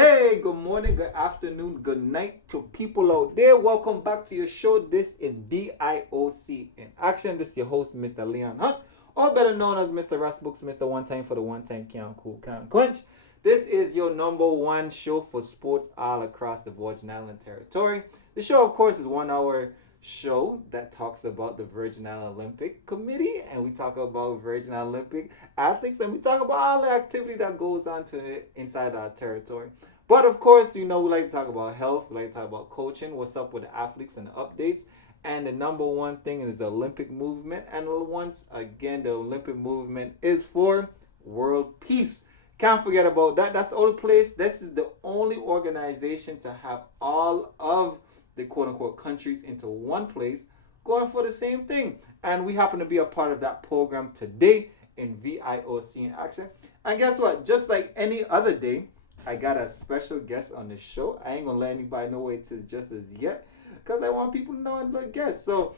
Hey, good morning, good afternoon, good night to people out there. Welcome back to your show. This is BIOC in action. This is your host, Mr. Leon Hunt, or better known as Mr. Ras Books, Mr. One Time for the One Time Can't Cool Can't Quench. This is your number one show for sports all across the Virgin Island territory. The show, of course, is 1 hour show that talks about the Virgin Island Olympic Committee, and we talk about Virgin Island Olympic athletes, and we talk about all the activity that goes on to it inside our territory. But of course, we like to talk about health, we like to talk about coaching, what's up with the athletes and the updates. And the number one thing is the Olympic movement. And once again, the Olympic movement is for world peace. Can't forget about that. That's the only place. This is the only organization to have all of the quote unquote countries into one place going for the same thing. And we happen to be a part of that program today in VIOC in action. And guess what? Just like any other day, I got a special guest on the show. I ain't gonna let anybody know it is just as yet because I want people to know I'm the guest. So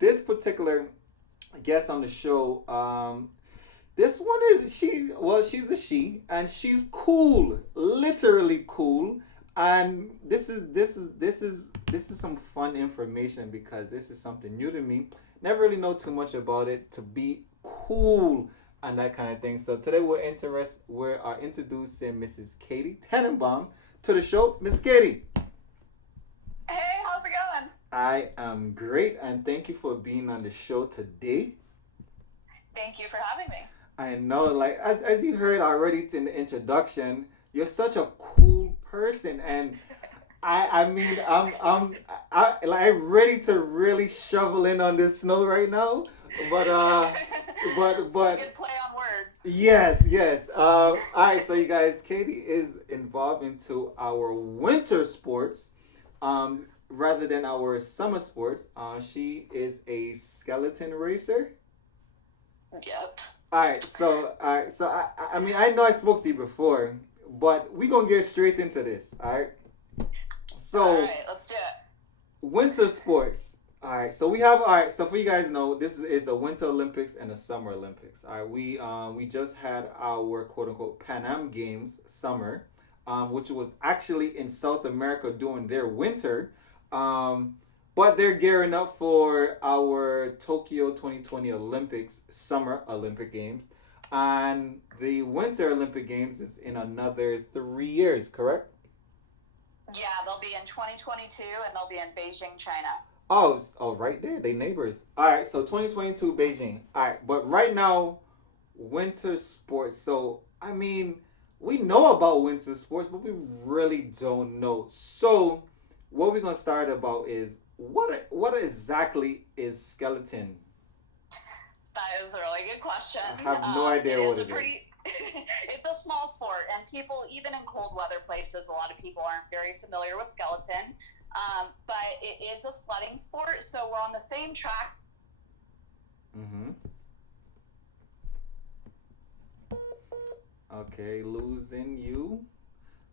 this particular guest on the show, this one is she's a she, and she's cool, literally cool. And this is some fun information because this is something new to me. Never really know too much about it. To be cool and that kind of thing. So today we are introducing Mrs. Katie Tannebaum to the show. Miss Katie. Hey, how's it going? I am great, and thank you for being on the show today. Thank you for having me. I know, like as you heard already in the introduction, you're such a cool person, and I'm ready to really shovel in on this snow right now, but Good play on words. yes. All right, so you guys, Katie is involved into our winter sports, rather than our summer sports. She is a skeleton racer. Yep. All right, so I know I spoke to you before, but we gonna get straight into this. All right. So, all right, let's do it. winter sports. All right, so we have. All right, so for you guys know, this is a Winter Olympics and a Summer Olympics. All right, we just had our quote unquote Pan Am Games summer, which was actually in South America during their winter, but they're gearing up for our Tokyo 2020 Olympics Summer Olympic Games, and the Winter Olympic Games is in another 3 years. Correct? Yeah, they'll be in 2022 and they'll be in Beijing, China. Oh, right there. They neighbors. All right, so 2022 Beijing. All right, but right now, winter sports. So, we know about winter sports, but we really don't know. So, what we're going to start about is what exactly is skeleton? That is a really good question. I have no idea what it is. It's a small sport, and people, even in cold weather places, a lot of people aren't very familiar with skeleton. But it is a sledding sport, so we're on the same track. Mm-hmm. Okay, losing you.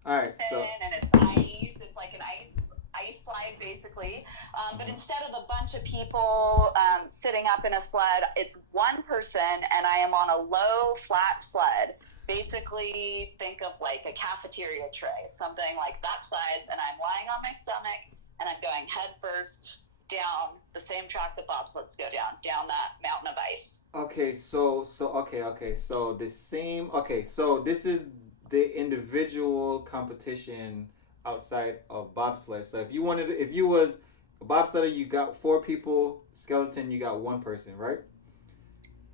All right, so. And it's ice. It's like an ice slide, basically. But instead of a bunch of people sitting up in a sled, it's one person, and I am on a low, flat sled. Basically, think of like a cafeteria tray, something like that size, and I'm lying on my stomach, and I'm going head first down the same track that bobsleds go down that mountain of ice. Okay, so the same. Okay, so this is the individual competition outside of bobsled. So if you was a bobsledder, you got 4 people. Skeleton, you got 1 person, right?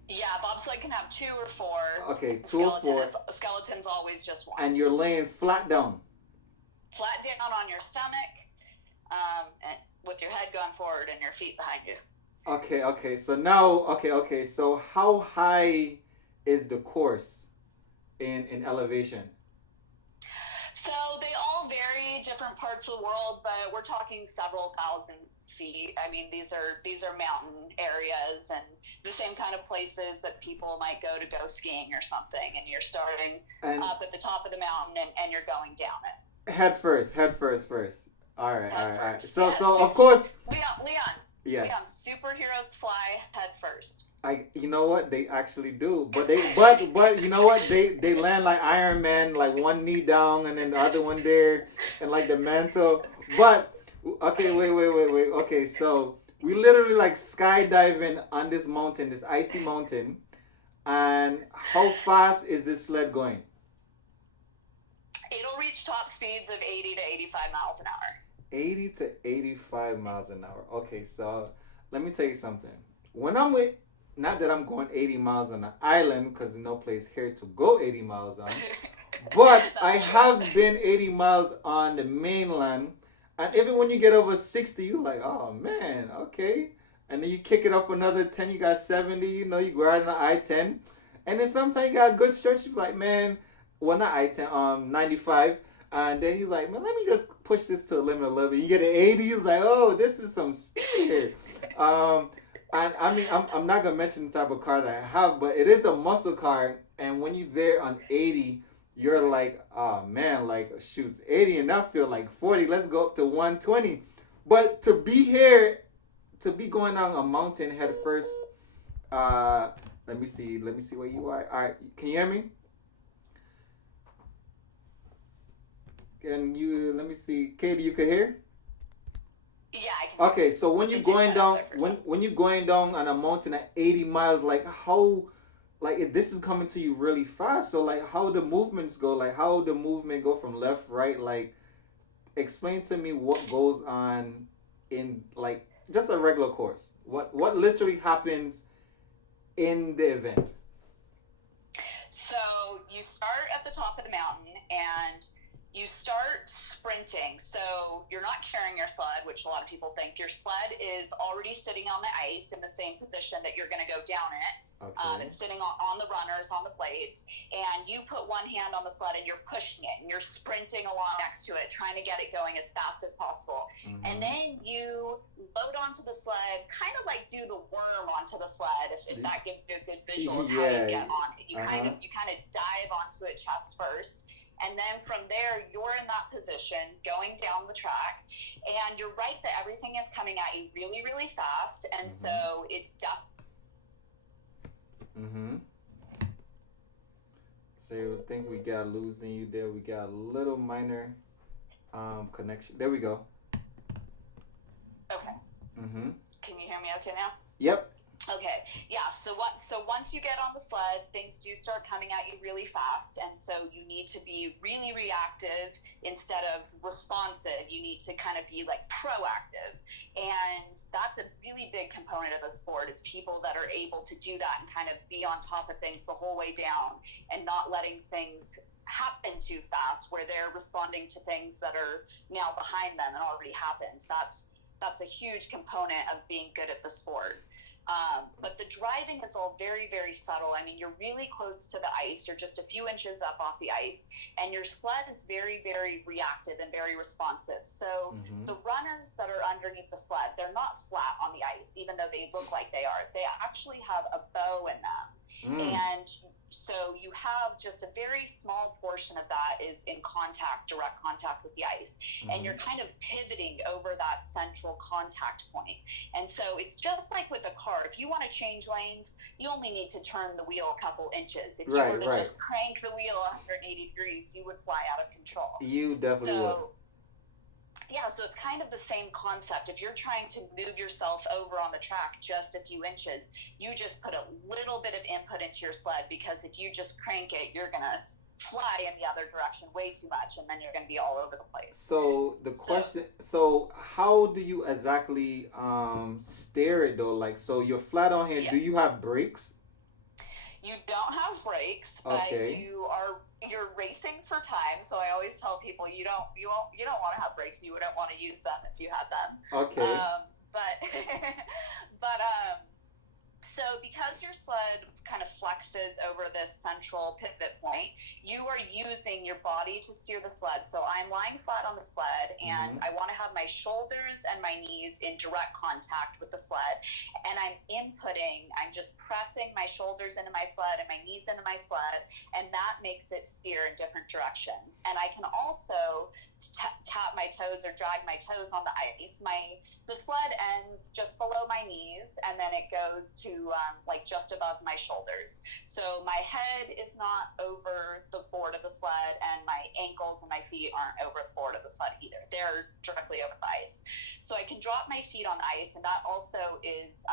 Yeah, bobsled can have 2 or 4. Okay, 2 or 4. Skeleton's always just 1. And you're laying flat down. Flat down on your stomach, and with your head going forward and your feet behind you. Okay. So now, okay. So how high is the course in elevation? So they all vary, different parts of the world, but we're talking several thousand feet. I mean, these are mountain areas and the same kind of places that people might go to go skiing or something. And you're starting up at the top of the mountain and you're going down it. Head first. All right. So of course. Leon. Yes. Leon, superheroes fly head first. You know what, they actually do, but you know what, they land like Iron Man, like one knee down and then the other one there, and like the mantle. But okay, wait. Okay, so we literally like skydiving on this mountain, this icy mountain, and how fast is this sled going? It'll reach top speeds of 80 to 85 miles an hour. 80 to 85 miles an hour. Okay, so let me tell you something. When I'm with, not that I'm going 80 miles on an island because there's no place here to go 80 miles on, but I have been 80 miles on the mainland. And even when you get over 60, you're like, oh man, okay. And then you kick it up another 10, you got 70, you go out on the I-10. And then sometimes you got a good stretch, you're like, man, well, not I-10, 95. And then he's like, man, let me just push this to a limit a little bit. You get an 80, he's like, oh, this is some speed here. And I mean, I'm not going to mention the type of car that I have, but it is a muscle car. And when you're there on 80, you're like, oh man, like, shoots 80 and I feel like 40. Let's go up to 120. But to be here, to be going down a mountain head first, let me see where you are. All right, can you hear me? Can you, let me see, Katie, you can hear? Yeah, I can. Okay, so when you're going down, when you're going down on a mountain at 80 miles, like how, like if this is coming to you really fast, so like how the movements go, like how the movement go from left, right, like explain to me what goes on in like just a regular course. What literally happens in the event? So you start at the top of the mountain and you start sprinting. So you're not carrying your sled, which a lot of people think. Your sled is already sitting on the ice in the same position that you're going to go down it. Okay. It's sitting on the runners, on the blades. And you put one hand on the sled and you're pushing it. And you're sprinting along next to it, trying to get it going as fast as possible. Mm-hmm. And then you load onto the sled, kind of like do the worm onto the sled, if that gives you a good visual of how you get on it. You kind of dive onto it chest first. And then from there, you're in that position going down the track, and you're right that everything is coming at you really, really fast. And so it's So I think we got losing you there. We got a little minor connection. There we go. Okay. Can you hear me okay now? Yep. Okay, yeah, so once you get on the sled, things do start coming at you really fast, and so you need to be really reactive instead of responsive. You need to kind of be like proactive, and that's a really big component of the sport is people that are able to do that and kind of be on top of things the whole way down and not letting things happen too fast where they're responding to things that are now behind them and already happened. That's a huge component of being good at the sport. But the driving is all very, very subtle. I mean, you're really close to the ice. You're just a few inches up off the ice, and your sled is very, very reactive and very responsive. So the runners that are underneath the sled, they're not flat on the ice, even though they look like they are. They actually have a bow in them. And so you have just a very small portion of that is in direct contact with the ice. And you're kind of pivoting over that central contact point. And so it's just like with a car. If you want to change lanes, you only need to turn the wheel a couple inches. If you were to just crank the wheel 180 degrees, you would fly out of control. You definitely would. Yeah, so it's kind of the same concept. If you're trying to move yourself over on the track just a few inches, you just put a little bit of input into your sled, because if you just crank it, you're going to fly in the other direction way too much, and then you're going to be all over the place. So so how do you exactly steer it though? Like, so you're flat on here. Yeah. Do you have brakes? You don't have brakes, but you're racing for time. So I always tell people you don't want to have brakes. You wouldn't want to use them if you had them. Okay. So because your sled kind of flexes over this central pivot point, you are using your body to steer the sled. So I'm lying flat on the sled, and I want to have my shoulders and my knees in direct contact with the sled. And I'm just pressing my shoulders into my sled and my knees into my sled, and that makes it steer in different directions. And I can also tap my toes or drag my toes on the ice. The sled ends just below my knees, and then it goes to like just above my shoulders. So my head is not over the board of the sled, and my ankles and my feet aren't over the board of the sled either. They're directly over the ice. So I can drop my feet on the ice, and that also is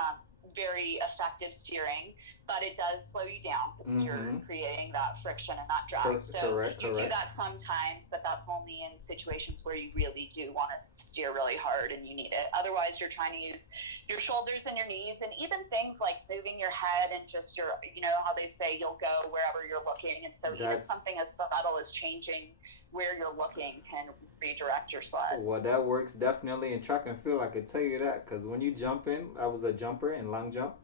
very effective steering, but it does slow you down because you're creating that friction and that drag. So you do that sometimes, but that's only in situations where you really do want to steer really hard and you need it. Otherwise, you're trying to use your shoulders and your knees, and even things like moving your head and just your, you know how they say you'll go wherever you're looking. And so even something as subtle as changing where you're looking can redirect your sled. Well, that works definitely in track and field. I could tell you that because when you jump in, I was a jumper in long jump,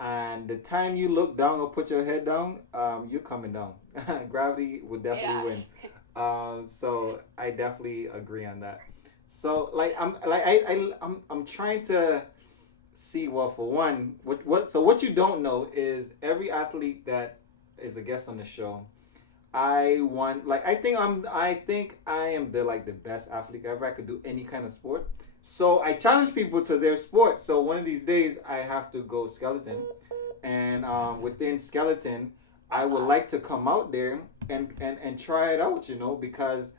and the time you look down or put your head down, you're coming down. Gravity would definitely win. So I definitely agree on that. So I'm trying to see. Well, for one, what you don't know is every athlete that is a guest on the show, I think I am the best athlete ever. I could do any kind of sport. So I challenge people to their sport. So one of these days I have to go skeleton, and within skeleton, I would like to come out there and try it out. Because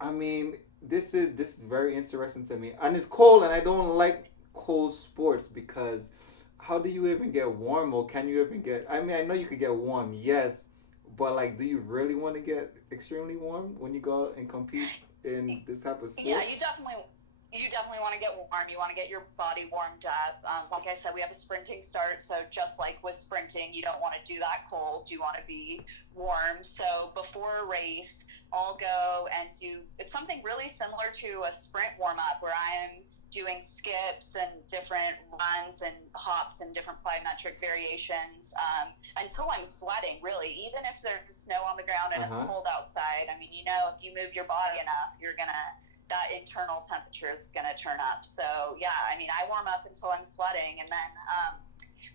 I mean this is very interesting to me, and it's cold, and I don't like cold sports because how do you even get warm, or can you even get? I mean, I know you could get warm, yes, but do you really want to get extremely warm when you go out and compete in this type of sport? Yeah, you definitely want to get warm. You want to get your body warmed up. Like I said, we have a sprinting start, so just like with sprinting, you don't want to do that cold. You want to be warm. So before a race, I'll go and do something really similar to a sprint warm up, where I'm doing skips and different runs and hops and different plyometric variations until I'm sweating, really. Even if there's snow on the ground and it's cold outside, I mean, if you move your body enough, that internal temperature is going to turn up. So yeah, I mean, I warm up until I'm sweating, and then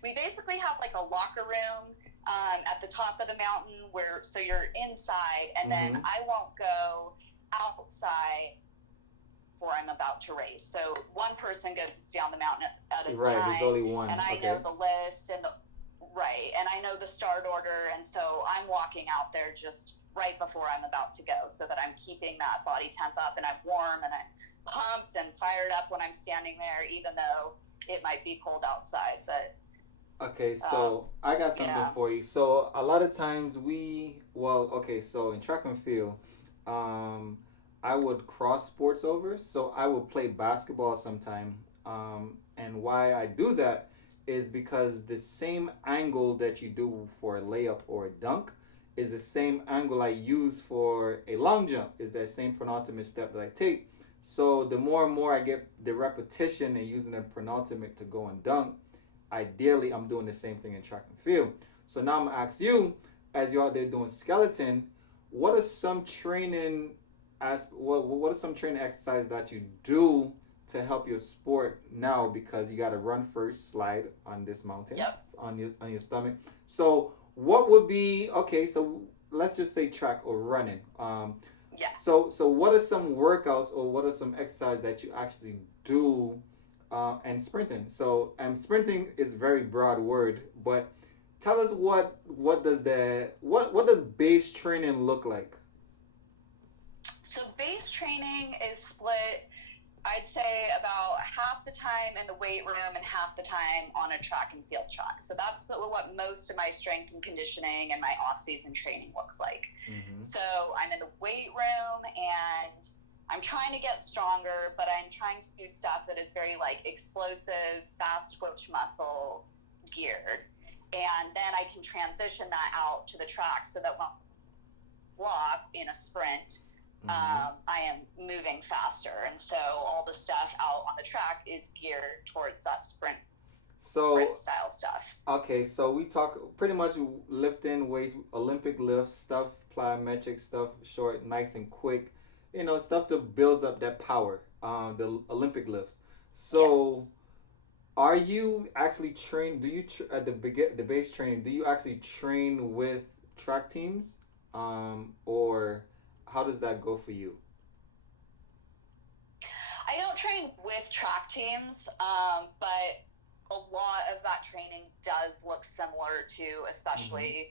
we basically have like a locker room at the top of the mountain so you're inside, and then I won't go outside before I'm about to race. So one person goes down the mountain at a time. Right, there's only one. And I know the list and and I know the start order, and so I'm walking out there just right before I'm about to go, so that I'm keeping that body temp up, and I'm warm and I'm pumped and fired up when I'm standing there, even though it might be cold outside. But okay, so I got something for you. So a lot of times so in track and field, I would cross sports over. So I would play basketball sometime. And why I do that is because the same angle that you do for a layup or a dunk is the same angle I use for a long jump, is that same penultimate step that I take. So the more and more I get the repetition and using the penultimate to go and dunk, ideally I'm doing the same thing in track and field. So now I'm going to ask you, as you're out there doing skeleton, what are some training what are some training exercises that you do to help your sport now, because you got to run first, slide on this mountain on your stomach. So what would be so let's just say track or running. So what are some workouts or what are some exercises that you actually do and sprinting? So sprinting is a very broad word, but tell us what does base training look like? So base training is split, I'd say, about half the time in the weight room and half the time on a track and field track. So that's what most of my strength and conditioning and my off-season training looks like. So I'm in the weight room and I'm trying to get stronger, but I'm trying to do stuff that is very explosive, fast twitch muscle geared. And then I can transition that out to the track so that when I block in a sprint, I am moving faster, and so all the stuff out on the track is geared towards that sprint style stuff. Okay, so we talk pretty much lifting weights, Olympic lifts stuff, plyometric stuff, short, nice and quick, stuff that builds up that power, the Olympic lifts. So are you actually trained, do you at the base training, do you actually train with track teams, or how does that go for you? I don't train with track teams, but a lot of that training does look similar to, especially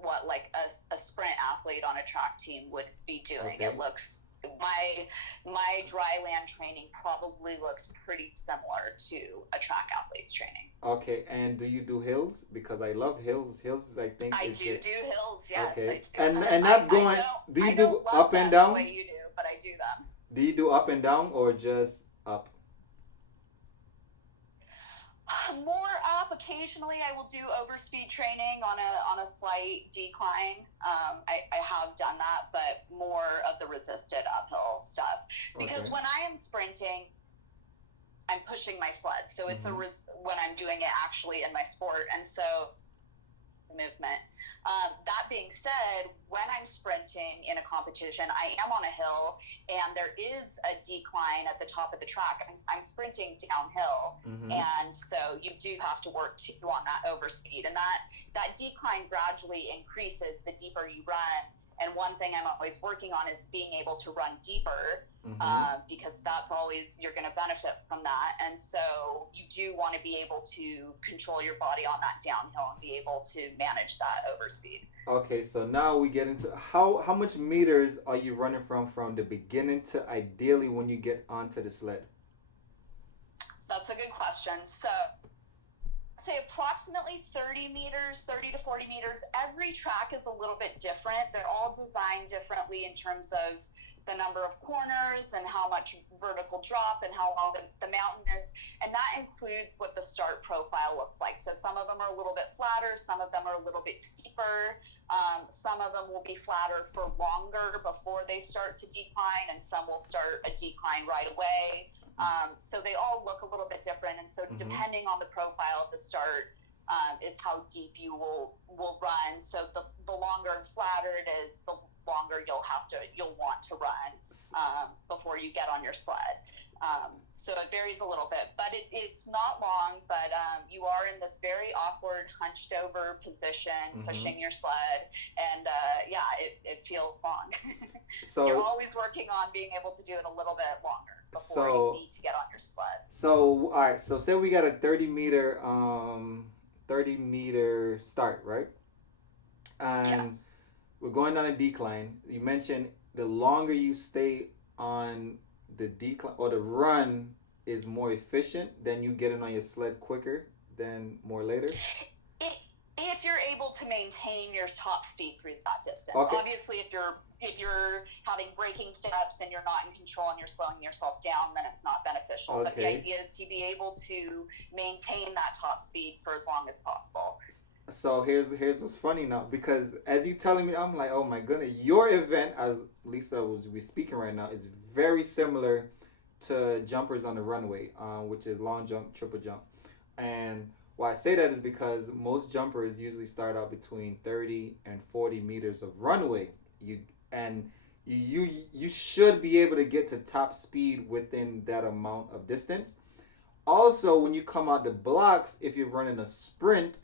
what like a sprint athlete on a track team would be doing. Okay. It looks my dry land training probably looks pretty similar to a track athlete's training. Okay, and do you do hills? Because I love hills. Hills is, I think, I is do the do hills, yes, I okay, do. and not going. Do I you don't do love up and them the way down? you do, but I do them. Do you do up and down or just up? More up. Occasionally, I will do overspeed training on a slight decline. I have done that, but more of the resisted uphill stuff. Because Okay. when I am sprinting, I'm pushing my sled, so it's Mm-hmm. when I'm doing it actually in my sport, and so movement. That being said, when I'm sprinting in a competition, I am on a hill and there is a decline at the top of the track. I'm sprinting downhill, Mm-hmm. and so you do have to work on that overspeed, and that decline gradually increases the deeper you run. And one thing I'm always working on is being able to run deeper, Mm-hmm. because that's always, you're going to benefit from that. And so you do want to be able to control your body on that downhill and be able to manage that overspeed. Okay, so now we get into how much meters are you running from the beginning to ideally when you get onto the sled? That's a good question. So say approximately 30 meters, 30 to 40 meters. Every track is a little bit different. They're all designed differently in terms of the number of corners and how much vertical drop and how long the mountain is. And that includes what the start profile looks like. So some of them are a little bit flatter, some of them are a little bit steeper. Some of them will be flatter for longer before they start to decline, and some will start a decline right away. So they all look a little bit different. And so Mm-hmm. depending on the profile of the start, is how deep you will run. So the longer and flatter it is, the longer you'll want to run before you get on your sled. So it varies a little bit, but it's not long, but you are in this very awkward hunched over position, Mm-hmm. pushing your sled, and yeah, it feels long. So You're always working on being able to do it a little bit longer before so you need to get on your sled. so all right. So say we got a 30 meter start, right? And Yes. we're going down a decline. You mentioned the longer you stay on the decline or the run is more efficient, then you get it on your sled quicker than more later. If you're able to maintain your top speed through that distance. Okay. Obviously, if you're having braking steps and you're not in control and you're slowing yourself down, then it's not beneficial. But the Okay. idea is to be able to maintain that top speed for as long as possible. So here's what's funny now, because as you telling me, I'm like, oh my goodness, your event, as Lisa was we speaking right now, is very similar to jumpers on the runway, which is long jump, triple jump. And why I say that is because most jumpers usually start out between 30 and 40 meters of runway. And you should be able to get to top speed within that amount of distance. Also, when you come out the blocks, if you're running a sprint,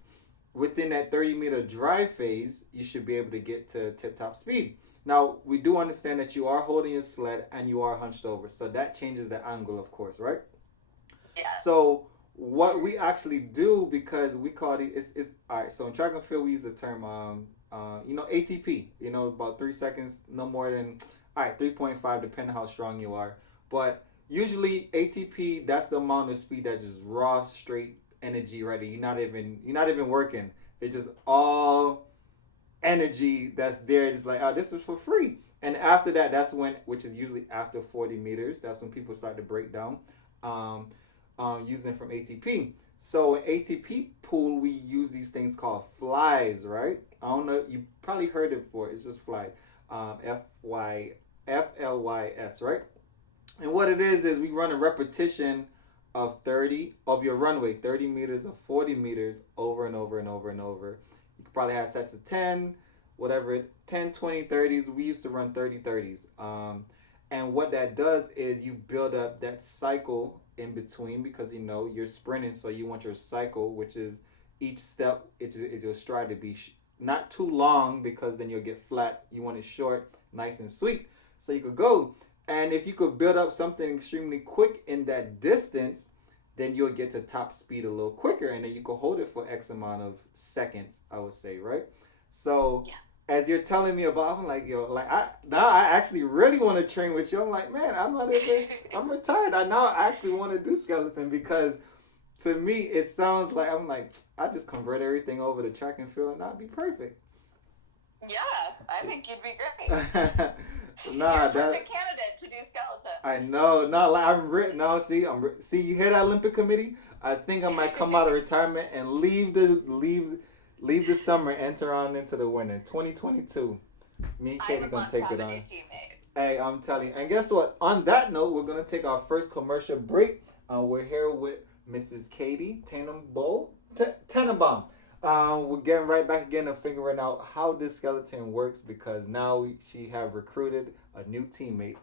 within that 30-meter drive phase, you should be able to get to tip top speed. Now, we do understand that you are holding your sled and you are hunched over, so that changes the angle, of course, right? Yes. So, what we actually do, because we call it, it's all right. So in track and field, we use the term, ATP. About 3 seconds, no more than, all right, 3.5, depending how strong you are. But usually ATP, that's the amount of speed that's just raw, straight energy ready. You're not even working. It's just all energy that's there. Just like, oh, this is for free. And after that, that's when, which is usually after 40 meters, that's when people start to break down, using from ATP. So in ATP pool, we use these things called flies, right? I don't know. You probably heard it before. It's just flies. FLYS, right? And what it is we run a repetition of 30 of your runway, 30 meters of 40 meters over and over and over and over. You could probably have sets of 10, whatever, 10, 20, 30s. We used to run 30 30s. And what that does is you build up that cycle in between, because you're sprinting, so you want your cycle, which is each step is your stride, to be not too long, because then you'll get flat. You want it short, nice and sweet, so you could go. And if you could build up something extremely quick in that distance, then you'll get to top speed a little quicker, and then you can hold it for X amount of seconds, I would say, right? So Yeah. as you're telling me about, I'm like, yo, like I actually really want to train with you. I'm like, man, I'm retired. I now actually want to do skeleton because to me it sounds like I'm like I just convert everything over to track and field and I'd be perfect. Yeah, I think you'd be great. Nah, You're a that perfect candidate to do skeleton. I know. No, like I'm written. No, see. You hear that Olympic committee? I think I might come out of retirement and leave the summer, enter on into the winter, 2022. Me and I Katie would gonna love to take have it a on. new teammate. Hey, I'm telling you. And guess what? On that note, we're gonna take our first commercial break. We're here with Mrs. Katie Tannebaum. We're getting right back again and figuring out how this skeleton works because now she have recruited a new teammate.